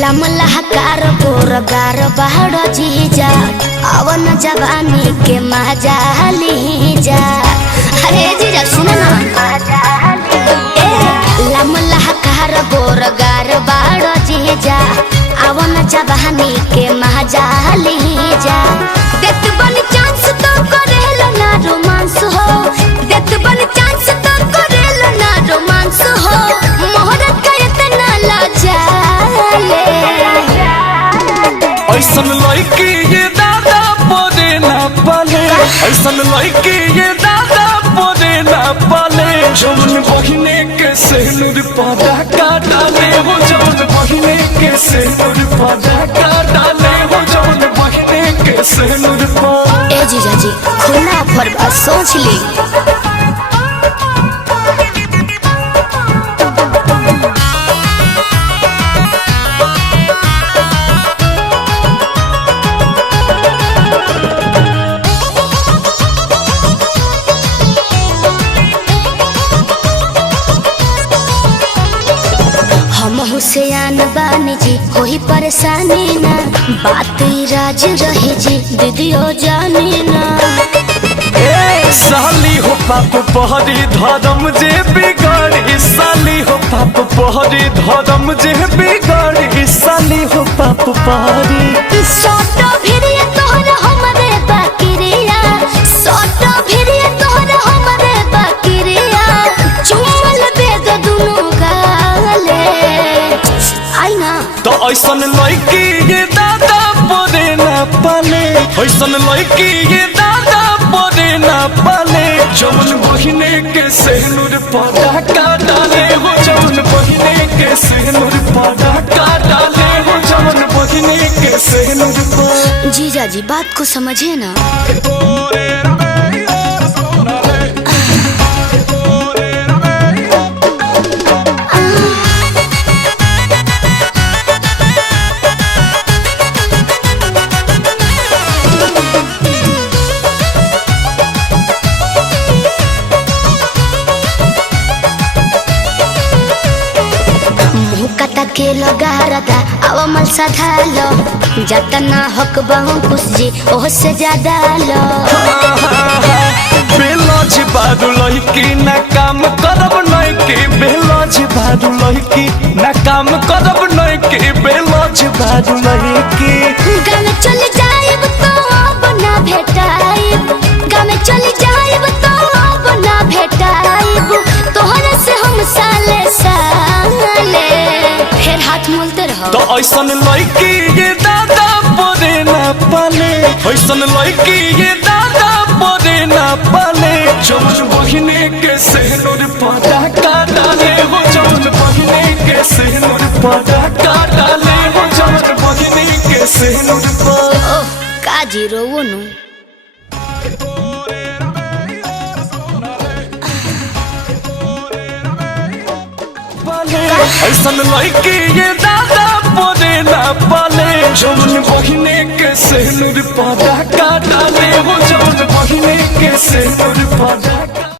लमलहकार गोरगार बहड़ जीजा अवन जवानी के मजा लीजा। अरे जीजा सुनो ना, लमलहकार गोरगार बहड़ जीजा अवन जवानी के मजा लीजा। देत बन चांस तो करेलो ना रोमांस हो, देत बन चांस तो करेलो ना रोमांस हो। मोहरत का इतना लाजा ऐसन लड़की ये दादा बोले ना पाले, ऐसन लड़की ये दादा बोले ना पाले। जौन बहिने के सेनुर पादा का डाले हो, जौन बहिने के सेनुर पादा का डाले हो, जौन बहिने के सेनुर पा। ए जीजा जी खुला पर बात सोच ली। हुसैन बानी जी कोई परेशानी ना, बात राज रही जी दीदियो जानी ना। साली हो पाप पहरी धर्म जे बिगाड़ी, साली हो पाप पहरी धर्म जे बिगाड़ी, साली हो पाप पहरी। सोटो भिरिया तोहरा हमरे बाकिरिया, सोटो भिरिया तोहरा हमरे बाकिरिया। चुम्बल दे दो दुनु गाले आई ना। तो ऐसन लड़की ये दादा बोले ना पाले, ऐसन लड़की ये दादा बोले ना पाले। जौन बहिने के सेनुर पादा का डाले हो, जौन बहिने के सेनुर पादा का डाले हो, जौन बहिने के सेनुर पा। जीजा जी बात को समझे ना। के लगारदा अब मल सधालो, जतना हक बहु खुश जी ओह से ज्यादा लो। बेलज बारू लड़की ना काम करब नइके, बेलज बारू लड़की ना काम करब नइके, बेलज बारू लड़की। गामे चल जाइब तो अब ना भेटाइब, गामे चल जाइब तो अब ना भेटाइब। तोहरा से हम साले साले फिर हाथ मोलते रहो। तो ऐसन लड़की ये दादा बोले ना पाले, ऐसन लड़की ये दादा बोले ना पाले। जौन बहिने के सेनुर पादा का डाले हो, जौन बहिने के सेनुर पादा का डाले हो, जौन बहिने के सेनुर पा। ओह काजी रोवो नु। ऐसन लड़की ये दादा बोले ना पाले। जौन बहिने के सेनुर पादा का डाले हो, जौन बहिने के सेनुर पादा।